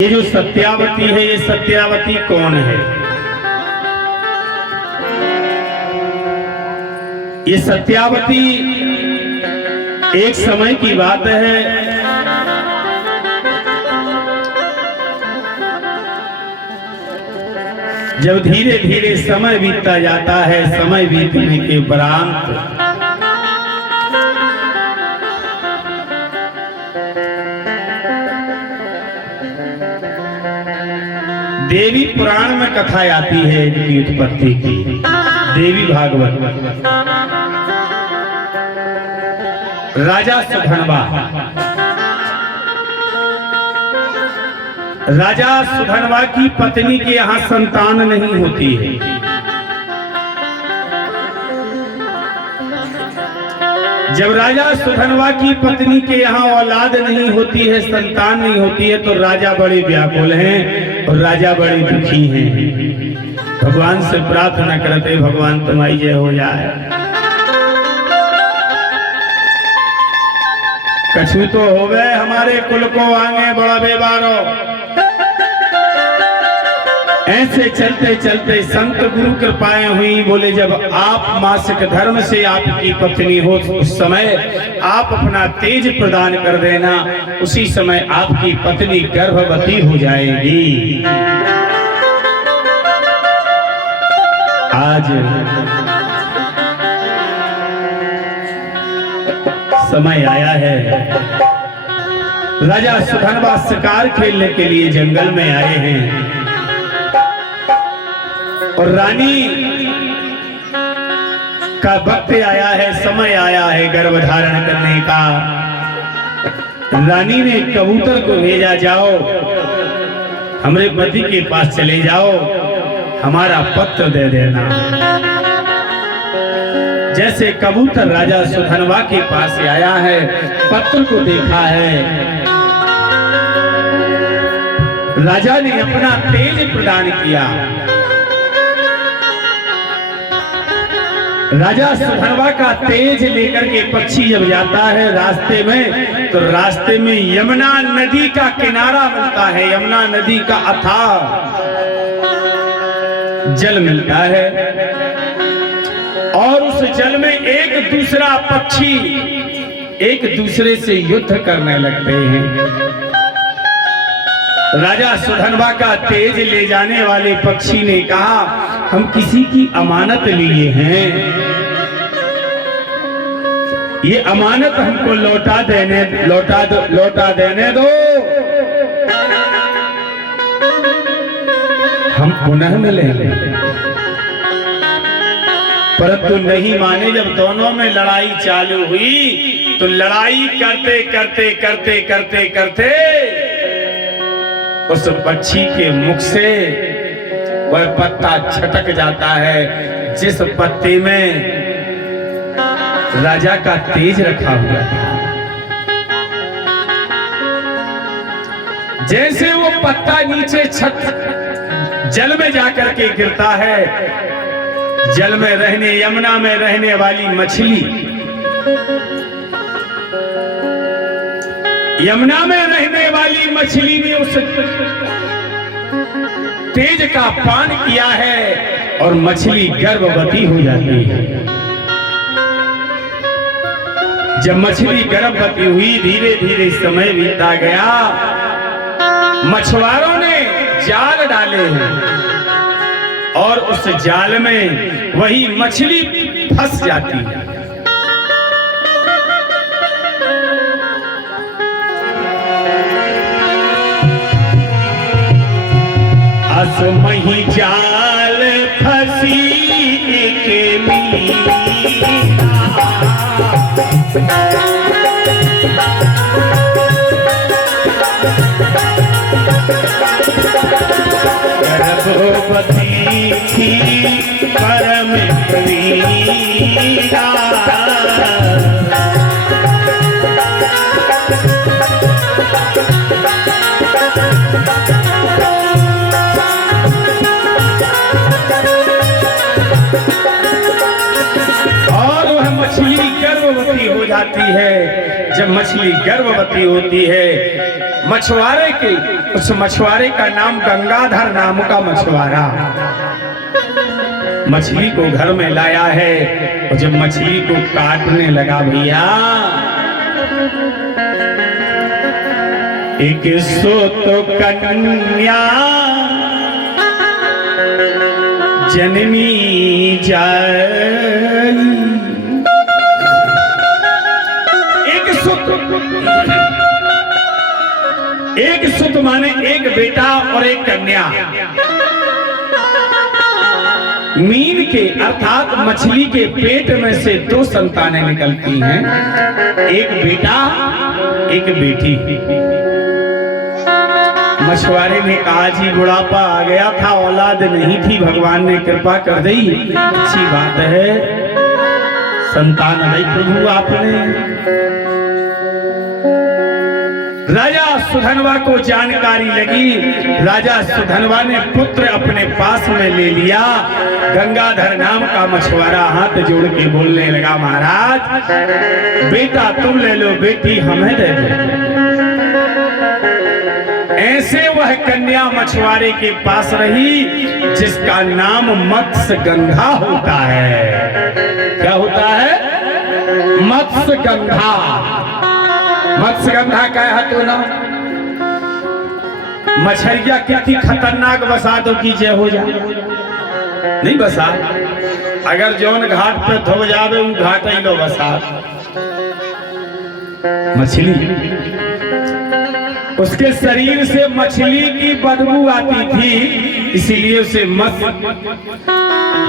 ये जो सत्यावती है, ये सत्यावती कौन है? ये सत्यावती एक समय की बात है। जब धीरे धीरे समय बीतता जाता है, समय बीतने के उपरांत देवी पुराण में कथा आती है इनकी उत्पत्ति की। देवी भागवत। राजा सुधनवा, राजा सुधनवा की पत्नी के यहाँ संतान नहीं होती है। जब राजा सुधनवा की पत्नी के यहाँ औलाद नहीं होती है, संतान नहीं होती है, तो राजा बड़े व्याकुल हैं और राजा बड़े दुखी हैं। भगवान से प्रार्थना करते, भगवान तुम्हारी जय हो जाए। कछु तो हो गए हमारे कुल को आगे बड़ा बेबारो। ऐसे चलते चलते संत गुरु कृपाएं हुई। बोले जब आप मासिक धर्म से आपकी पत्नी हो, उस समय आप अपना तेज प्रदान कर देना, उसी समय आपकी पत्नी गर्भवती हो जाएगी। आज समय आया है। राजा सुधनवा शिकार खेलने के लिए जंगल में आए हैं और रानी का वक्त आया है, समय आया है गर्भ धारण करने का। रानी ने कबूतर को भेजा, जाओ हमारे पति के पास चले जाओ, हमारा पत्र दे देना। जैसे कबूतर राजा सुधनवा के पास आया है, पत्र को देखा है, राजा ने अपना तेज प्रदान किया। राजा सुधनवा का तेज लेकर के पक्षी जब जाता है रास्ते में, तो रास्ते में यमुना नदी का किनारा मिलता है, यमुना नदी का अथाह जल मिलता है और उस जल में एक दूसरा पक्षी एक दूसरे से युद्ध करने लगते हैं। राजा सुधनवा का तेज ले जाने वाले पक्षी ने कहा, हम किसी की अमानत लिए हैं, ये अमानत हमको लौटा देने दो, हम पुनः मिलेंगे। परंतु नहीं माने। जब दोनों में लड़ाई चालू हुई तो लड़ाई करते करते करते करते करते उस पक्षी के मुख से वह पत्ता छटक जाता है, जिस पत्ते में राजा का तेज रखा हुआ था। जैसे वो पत्ता नीचे जल में जाकर के गिरता है, जल में रहने, यमुना में रहने वाली मछली, यमुना में रहने वाली मछली ने उस तेज का पान किया है और मछली गर्भवती हो जाती है। जब मछली गर्भवती हुई, धीरे धीरे समय बीतता गया। मछुआरों ने जाल डाले हैं और उस जाल में वही मछली फंस जाती है। असमही जाल फंसी के गर्भवती थी परम प्रिया। और वह मछली गर्भवती हो जाती है। जब मछली गर्भवती होती है, मछुआरे के, उस मछुआरे का नाम गंगाधर नाम का मछुआरा मछली को घर में लाया है। और जब मछली को काटने लगा भैया, एक सोत कन्या जननी जाए, एक सुत माने एक बेटा और एक कन्या। मीन के अर्थात मछली के पेट में से दो संतानें निकलती हैं, एक बेटा एक बेटी। मछुआरे ने कहा जी बुढ़ापा आ गया था, औलाद नहीं थी, भगवान ने कृपा कर दी, अच्छी बात है, संतान नहीं प्रभु आपने। राजा सुधनवा को जानकारी लगी, राजा सुधनवा ने पुत्र अपने पास में ले लिया। गंगाधर नाम का मछुआरा हाथ जोड़ के बोलने लगा, महाराज बेटा तुम ले लो, बेटी हमें दे दो। ऐसे वह कन्या मछुआरे के पास रही जिसका नाम मत्स्यगंधा होता है। क्या होता है? मत्स्यगंधा। मत्स्यगंधा क्या है तो ना, मछरिया कितनी खतरनाक बसा दो की जय हो जाए, नहीं बसा। अगर जौन घाट पे धो जावे वो घाट ही लो बसा। मछली, उसके शरीर से मछली की बदबू आती थी, इसीलिए उसे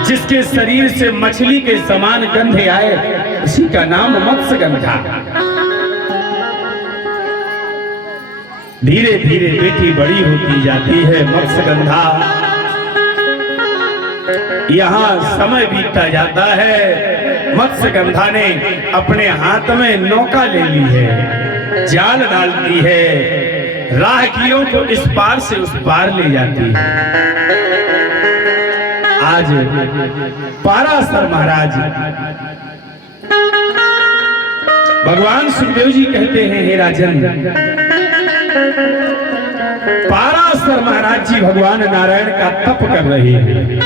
जिसके शरीर से मछली के समान गंध आए उसी का नाम मत्स्यगंधा। धीरे धीरे बेटी बड़ी होती जाती है मत्स्यगंधा। यहाँ समय बीतता जाता है। मत्स्यगंधा ने अपने हाथ में नौका ले ली है, जाल डालती है, राहगीरों को इस पार से उस पार ले जाती है। आज पाराशर महाराज भगवान सुखदेव जी कहते हैं, हे राजन, पाराशर महाराज जी भगवान नारायण का तप कर रहे हैं।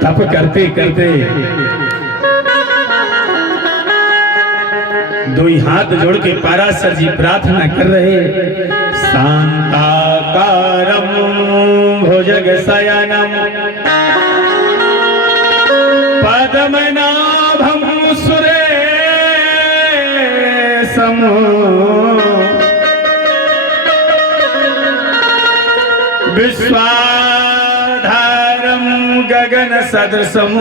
तप करते करते दो ही हाथ जोड़ के पाराशर जी प्रार्थना कर रहे, शांताकारं भुजगशयनं पद्मनाभं सुरेशं विश्वाधारं गगन सदृशं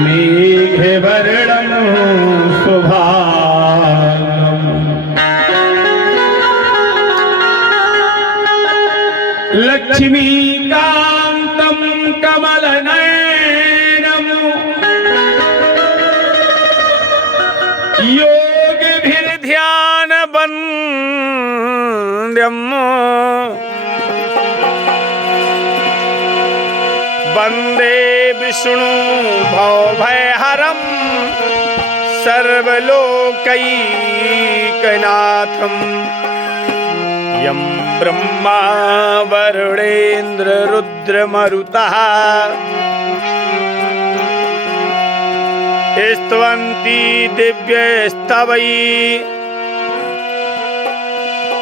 मेघवर्णं शुभांगं लक्ष्मीकान्तं कमलनयनं योगिभिर्ध्यानबन्ध्यं वन्दे विष्णु भवभयहरं सर्वलोकैकनाथं यं ब्रह्मा वरुणेन्द्र रुद्रमरुतः स्तवन्ति दिव्यस्तवैः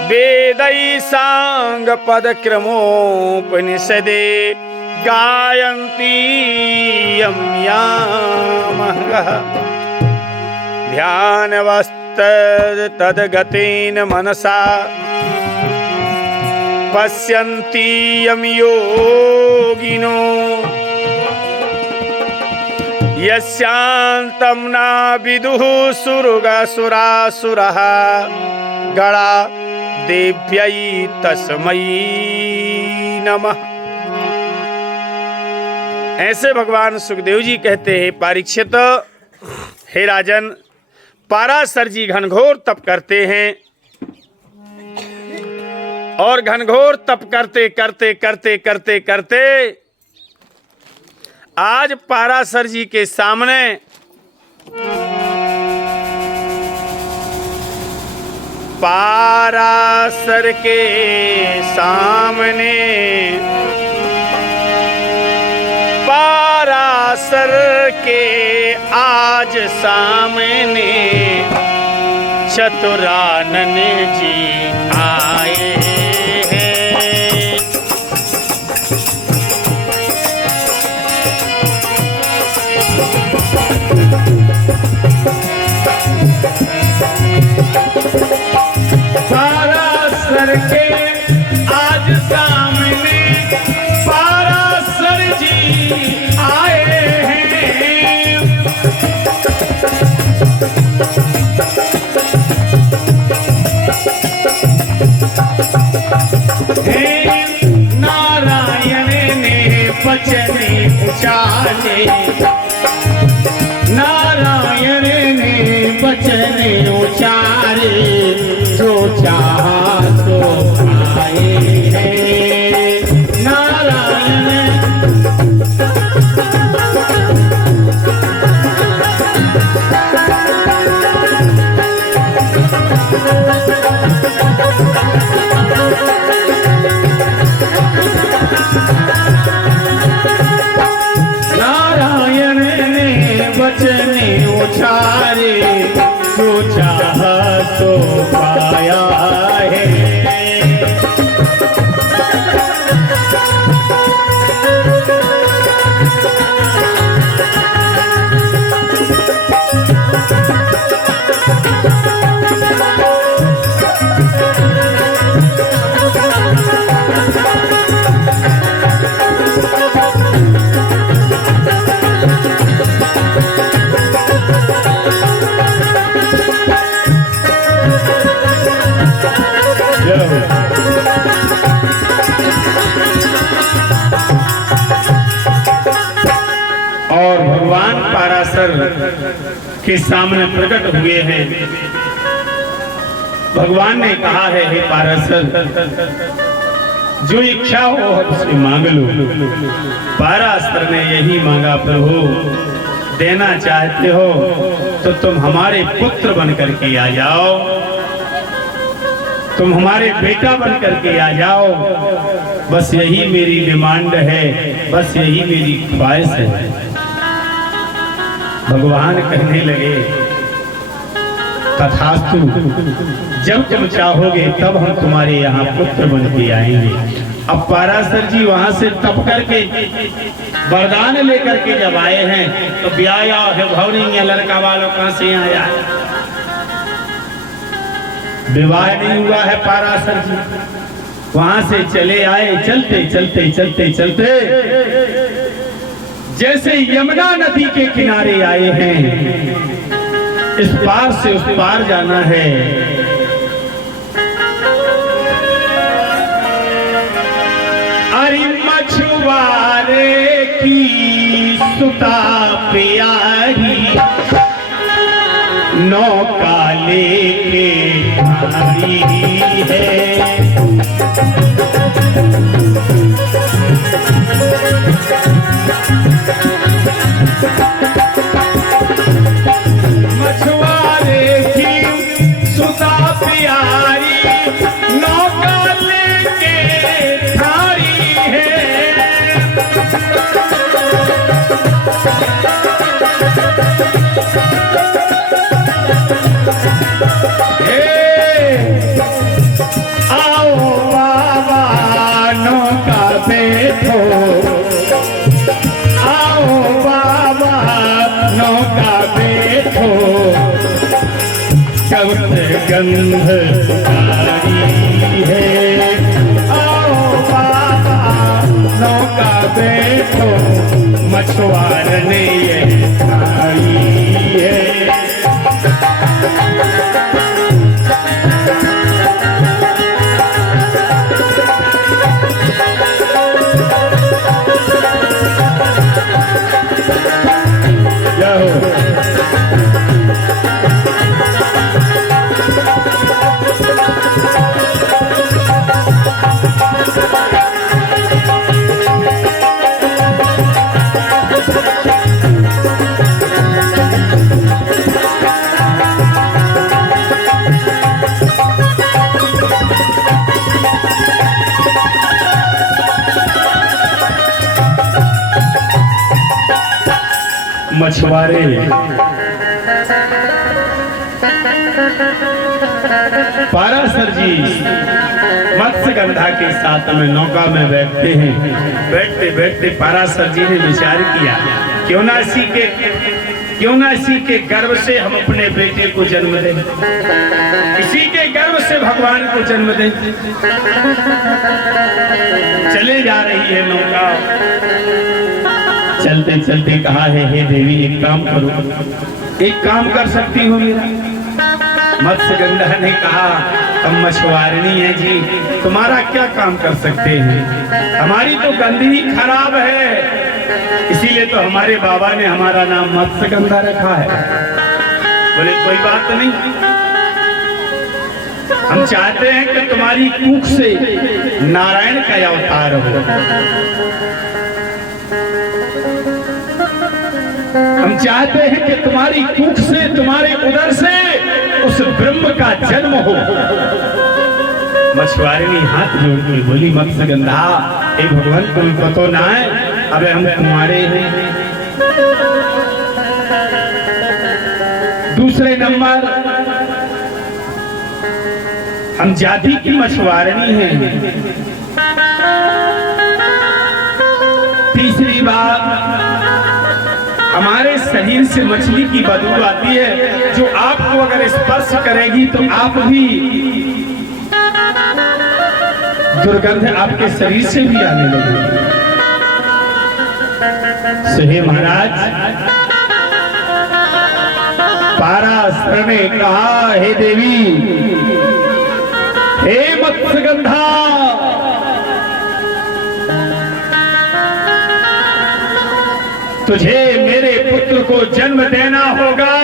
वेदैः साङ्गपदक्रमोपनिषदे गायन्ति यं यामः ध्यानवस्तद्गतेन मनसा पश्यन्ति यं योगिनो यस्यान्तं न विदुः सुरगासुरासुरः गणा देव्यै तस्मै नमः। ऐसे भगवान सुखदेव जी कहते हैं, परीक्षित हे राजन, पाराशर जी घनघोर तप करते हैं और घनघोर तप करते करते करते करते करते आज पाराशर जी के सामने पारासर के सामने, पारासर के आज सामने चतुरानन जी आए हैं। पारासर के आज सामने पारासर जी आए हैं। नारायण ने वचन उचारे, नारायण ने वचन उचारे, जो चाहा सो पाए हैं। नारायण नारायण ने वचन उचारे, जो चाहा सो पाया है। और भगवान पारासर के सामने प्रकट हुए हैं। भगवान ने कहा है, हे पारासर, जो इच्छा हो उससे मांग लो। पारासर ने यही मांगा, प्रभु देना चाहते हो तो तुम हमारे पुत्र बन करके आ जाओ, तुम हमारे बेटा बन करके आ जाओ। बस यही मेरी डिमांड है, बस यही मेरी ख्वाहिश है। भगवान कहने लगे, तथास्तु, जब तुम चाहोगे तब हम तुम्हारे यहाँ पुत्र बन के आएंगे। अब पारासर जी वहां से तप करके वरदान लेकर के जब आए हैं तो ब्याया है भवनी लड़का वालों कहां से आया है? विवाह नहीं हुआ है पारासर जी। वहां से चले आए, चलते चलते चलते चलते जैसे यमुना नदी के किनारे आए हैं, इस पार से उस पार जाना है। अरे मछुआरे की सुता प्यारी, नौका लेके आई है। मछुआरे की सुता प्यारी, नौका लेके आई है। आओ बाबा नौका बैठो, आओ बाबा नौका बैठो, कवच गंध कारी है। आओ बाबा नौका बैठो, मछुआर ने ये खाई है। मछुआरे पाराशर जी मत्स्यगंधा के साथ में नौका में बैठते हैं। बैठते बैठते पाराशर जी ने विचार किया, क्यों ना इसी के गर्भ से हम अपने बेटे को जन्म दें, इसी के गर्भ से भगवान को जन्म दें। चले जा रही है नौका, चलते चलते कहा है, हे देवी एक काम करो, एक काम कर सकती हो मेरा? मत्स्यगंधा ने कहा, तुम मछुआरनी है जी, तुम्हारा क्या काम कर सकते हैं? हमारी तो गंध ही खराब है, इसीलिए तो हमारे बाबा ने हमारा नाम मत्स्यगंधा रखा है। बोले कोई बात नहीं, हम चाहते हैं कि तुम्हारी कुख से नारायण का अवतार हो, हम चाहते हैं कि तुम्हारी कुख से, तुम्हारे उदर से उस ब्रह्म का जन्म हो। मछुआरनी हाथ जोड़ के बोली, मत्स्यगंधा हे भगवान तुम्हें पतो ना है, अबे हम तुम्हारे हैं। दूसरे नंबर हम जाति की मछुआरनी हैं। तीसरी बात, हमारे शरीर से मछली की बदबू आती है, जो आपको अगर स्पर्श करेगी तो आप भी दुर्गंध आपके शरीर से भी आने लगेगी। हे महाराज, पाराशर ने कहा, हे देवी, हे मत्स्यगंधा, तुझे मेरे पुत्र को जन्म देना होगा।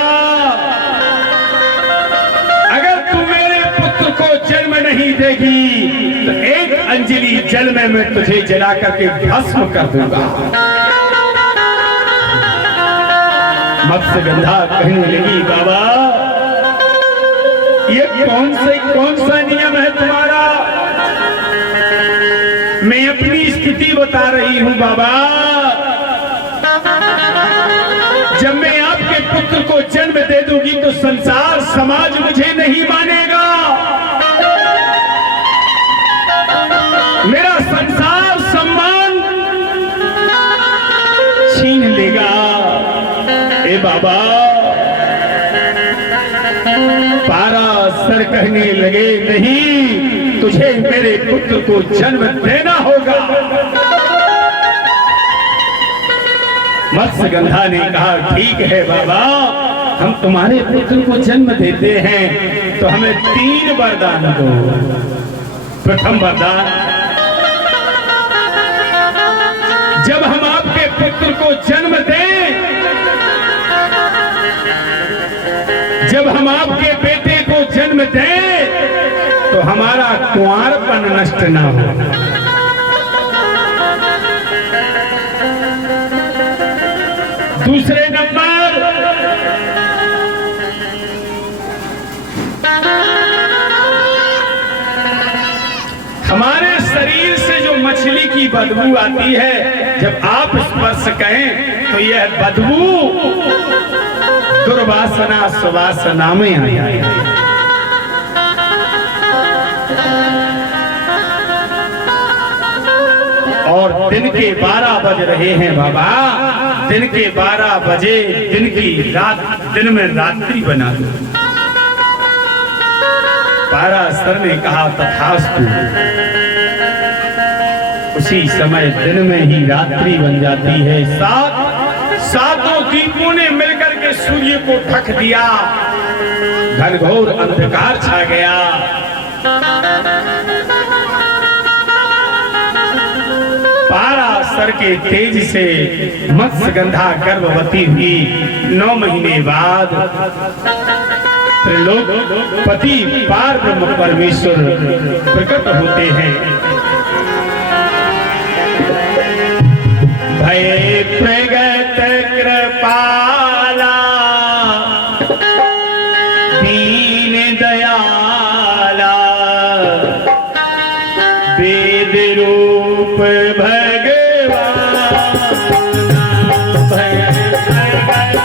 अगर तू मेरे पुत्र को जन्म नहीं देगी तो एक अंजलि जल में मैं तुझे जला करके भस्म कर दूंगा। मत्स्यगंधा कहने लगी, बाबा ये कौन सा नियम है तुम्हारा? मैं अपनी स्थिति बता रही हूं बाबा, जब मैं आपके पुत्र को जन्म दे दूंगी तो संसार समाज मुझे नहीं मानेगा, मेरा संसार सम्मान छीन लेगा। ए बाबा, पाराशर कहने लगे, नहीं, तुझे मेरे पुत्र को जन्म देना होगा। मत्स्यगंधा ने कहा, ठीक है बाबा, हम तुम्हारे पुत्र को जन्म देते हैं, तो हमें 3 वरदान दो। प्रथम वरदान, जब हम आपके पुत्र को जन्म दें, जब हम आपके बेटे को जन्म दें, तो हमारा कुंवारपन नष्ट ना हो। दूसरे नंबर, हमारे शरीर से जो मछली की बदबू आती है, जब आप स्पर्श कहें तो यह बदबू दुर्वासना सुवासना में आ जाए। और दिन के 12 बज रहे हैं बाबा, दिन के 12 बजे दिन की रात, दिन में रात्रि बना दो। पाराशर ने कहा, तथास्तु। उसी समय दिन में ही रात्रि बन जाती है। सातों दीपों ने मिलकर के सूर्य को ढक दिया, घनघोर अंधकार छा गया। पाराशर के तेज से मत्स्यगंधा गर्भवती हुई। 9 महीने बाद त्रिलोकपति पार ब्रह्म परमेश्वर प्रकट होते हैं। भय प्रगट कृपाला दीन दयाला वेद रूप भगवान। भय प्रगट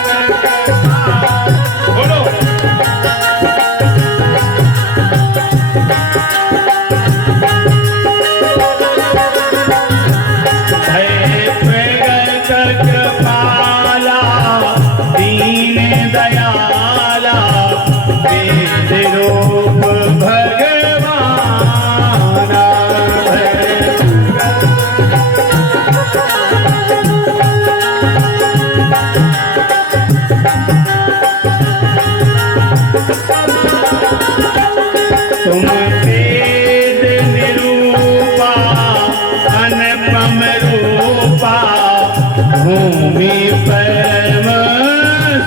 तुम वेद निरूपा अनुपम रूपा भूमि परम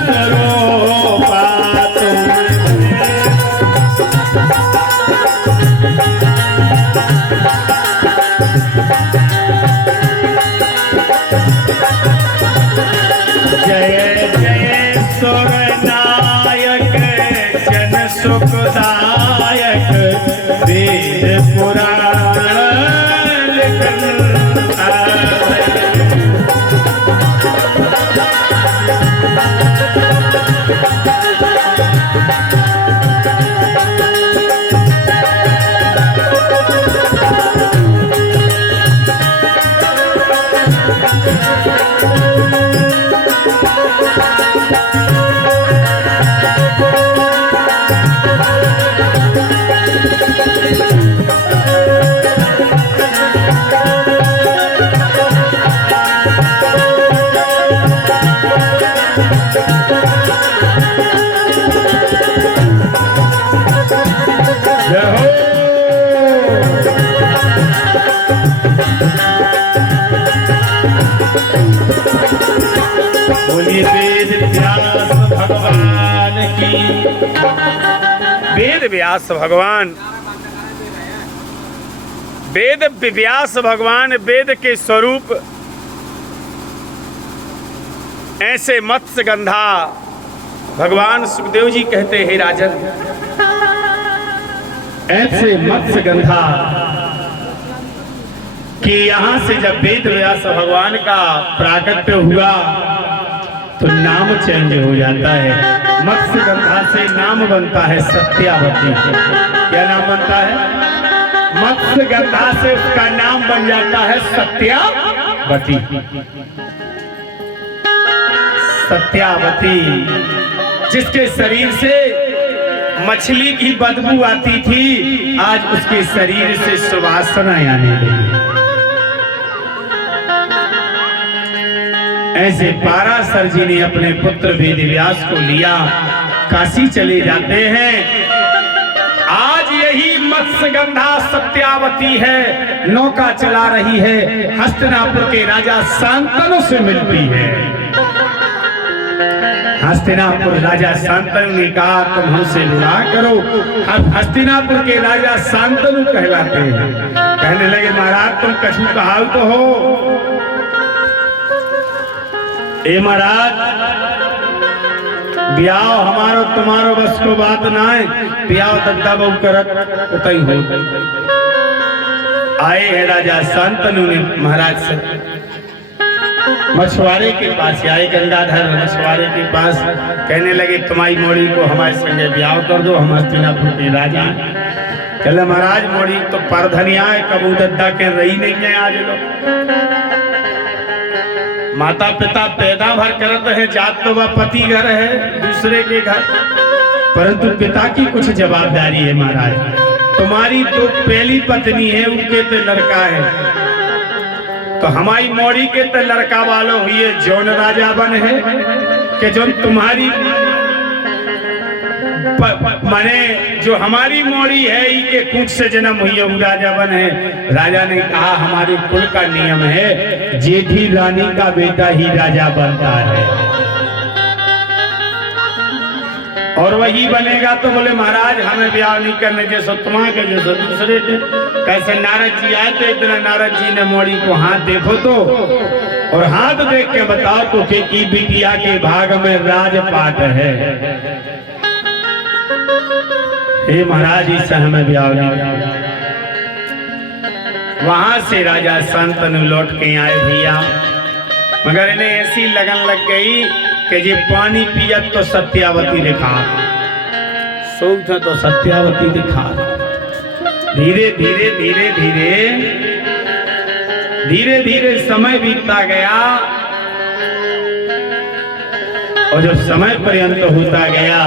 स्वरूपा जय जय सुरनायक जन सुखदायक वेद पुराण लिखता बोलिए वेद व्यास भगवान की। वेद व्यास भगवान, वेद व्यास भगवान वेद के स्वरूप ऐसे मत्स्यगंधा भगवान सुखदेव जी कहते हैं राजन, ऐसे मत्स्यगंधा कि यहाँ से जब वेद व्यास भगवान का प्राकट्य हुआ तो नाम चेंज हो जाता है। मत्स्यगंधा से नाम बनता है सत्यावती। क्या नाम बनता है? मत्स्यगंधा से उसका नाम बन जाता है सत्यावती। सत्यावती जिसके शरीर से मछली की बदबू आती थी, आज उसके शरीर से सुवासना आने लगी। ऐसे पाराशर जी ने अपने पुत्र वेदव्यास को लिया, काशी चले जाते हैं। आज यही मत्स्यगंधा सत्यावती है, नौका चला रही है, हस्तिनापुर के राजा शांतनु से मिलती है। हस्तिनापुर राजा शांतनु ने कहा तुम हमसे विवाह करो। हस्तिनापुर के राजा शांतनु कहलाते हैं। कहने लगे महाराज तुम कछु कहाव तो हो। ए महाराज ब्याह हमारो तुम्हारो बस को बात ना है, ब्याह दद्दा बहु करत उतई हो। आए है राजा शांतनु ने महाराज से मछुआरे के पास आए, गंगाधर मछुआरे के पास। कहने लगे तुम्हारी मोड़ी को हमारे संगे ब्याह कर दो, हम हस्तिनापुर के राजा। चले महाराज मोड़ी तो परधनिया है, कबू दद्दा के रही नहीं है। आज लोग माता पिता पैदा भर करते हैं, जात तो वह पति घर है दूसरे के घर, परंतु पिता की कुछ जवाबदारी है। महाराज तुम्हारी तो पहली पत्नी है, उनके तो लड़का है, तो हमारी मोड़ी के तो लड़का वालों हुई है जौन राजा बन है कि जो तुम्हारी माने जो हमारी मोड़ी है ई के कुछ से जन्म हुई है, राजा बन है। राजा ने कहा हमारे कुल का नियम है जेठी रानी का बेटा ही राजा बनता है, और वही बनेगा। तो बोले महाराज हमें ब्याह नहीं करने जैसा तुम्हारे जैसा दूसरे के। कैसे नारद जी आए तो इतना नारद जी ने मोड़ी को हाथ देखो तो, और हाथ देख के बताओ तो की बिटिया के भाग में राजपाट है। हे महाराज इस हमें ब्याह नहीं। वहां से राजा शांतनु लौट के आए भैया, मगर इन्हें ऐसी लगन लग गई कि ये पानी पियत तो सत्यावती दिखा, सूख तो सत्यावती दिखा। धीरे धीरे धीरे धीरे धीरे धीरे समय बीतता गया, और जब समय पर्यंत होता गया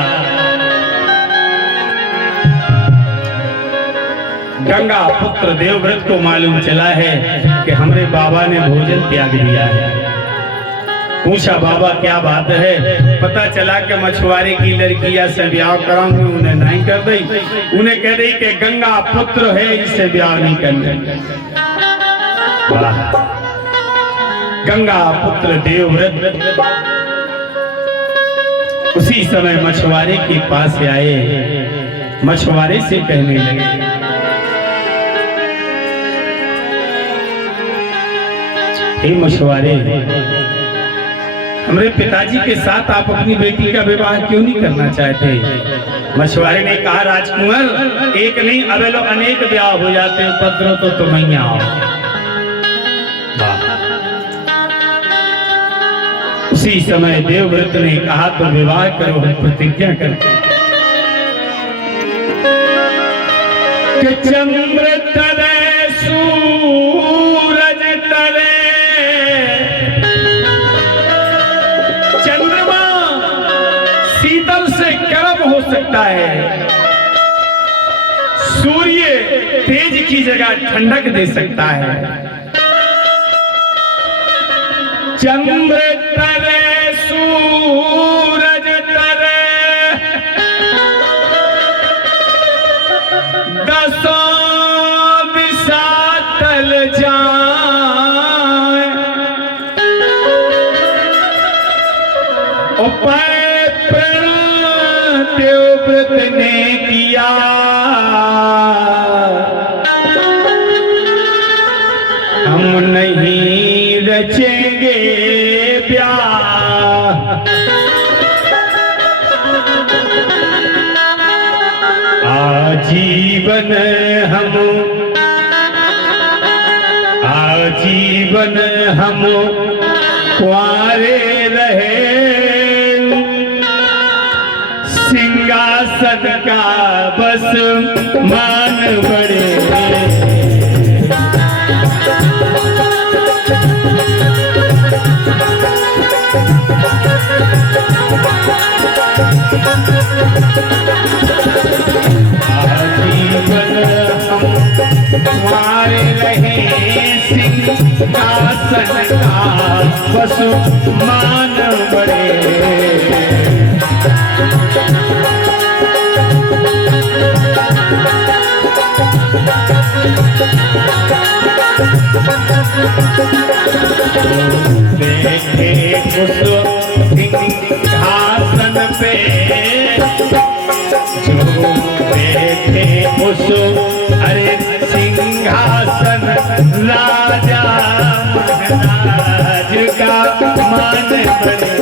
गंगा पुत्र देवव्रत को मालूम चला है कि हमरे बाबा ने भोजन त्याग दिया है। पूछा बाबा क्या बात है? पता चला कि मछुआरे की लड़कियां से ब्याह कराऊंगी, उन्हें नहीं कर दी। उन्हें कह रही कि गंगा पुत्र है, इससे ब्याह नहीं करने। गंगा पुत्र देवव्रत उसी समय मछुआरे के पास आए, मछुआरे से कहने लगे, हे मछुआरे, हमारे पिताजी के साथ आप अपनी बेटी का विवाह क्यों नहीं करना चाहते? मछुआरे ने कहा, राजकुमार, एक नहीं अबे लो अनेक ब्याह हो जाते, उपद्रव तो तुम ही आओ। उसी समय देवव्रत ने कहा, तो विवाह करो, हम प्रतिज्ञा करते कि चंद्र तले सूरज तले, चंद्रमा शीतल से गर्म हो सकता है, सूर्य तेज की जगह ठंडक दे सकता है। चंद्र तले सूरज तले, दसों दिशा तल जाए, उपाय प्रण देवव्रत ने किया, हम नहीं रचेंगे ब्याह, आजीवन हम कुंवारे रहे, सिंहासन का बस मान बढ़े। तुम्हारे रहे सिंहासन का बस मान बढ़े। बैठे उस सिंहासन पे, जो बैठे उस अरे सिंहासन राजा महाराज का मान बढ़े।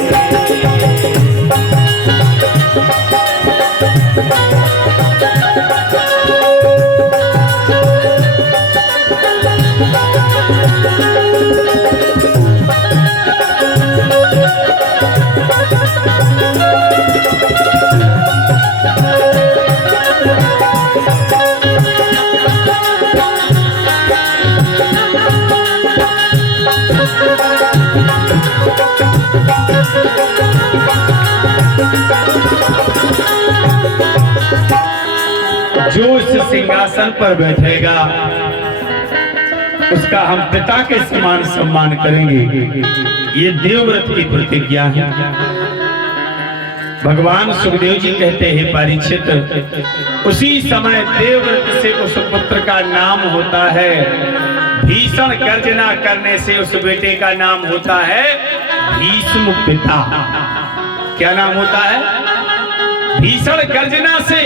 जो इस सिंहासन पर बैठेगा उसका हम पिता के समान सम्मान करेंगे, ये देवव्रत की प्रतिज्ञा है। भगवान सुखदेव जी कहते हैं, परीक्षित, उसी समय देवव्रत से उस पुत्र का नाम होता है, भीषण गर्जना करने से उस बेटे का नाम होता है भीष्म पिता। क्या नाम होता है? भीषण गर्जना से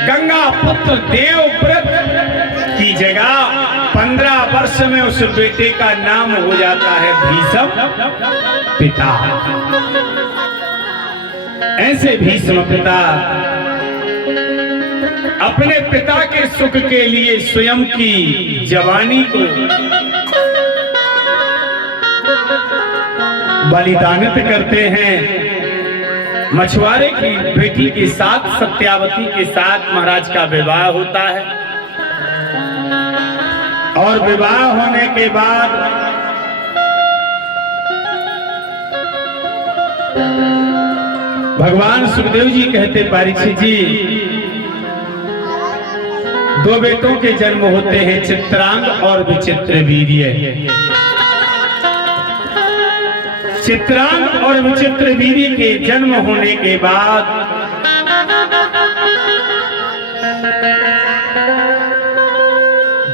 गंगा पुत्र देवव्रत की जगह 15 वर्ष में उस बेटे का नाम हो जाता है भीष्म पिता। ऐसे भीष्म पिता अपने पिता के सुख के लिए स्वयं की जवानी को बलिदानित करते हैं। मछुआरे की बेटी के साथ, सत्यावती के साथ महाराज का विवाह होता है और विवाह होने के बाद भगवान सुखदेव जी कहते, परीक्षित जी, 2 बेटों के जन्म होते हैं, चित्रांग और विचित्र वीर्य। चित्रांग और विचित्र वीर्य के जन्म होने के बाद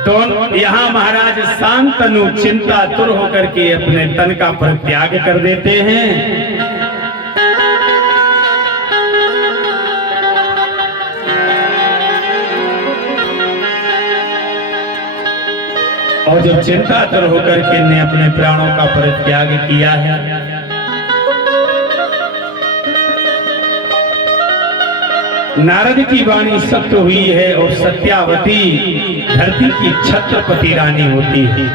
दोनों यहाँ महाराज शांतनु चिंतातुर होकर के अपने तन का परित्याग कर देते हैं। और जब चिंतातुर होकर के ने अपने प्राणों का परित्याग किया है, नारद की वाणी सत्य हुई है और सत्यावती धरती की छत्रपति रानी होती है।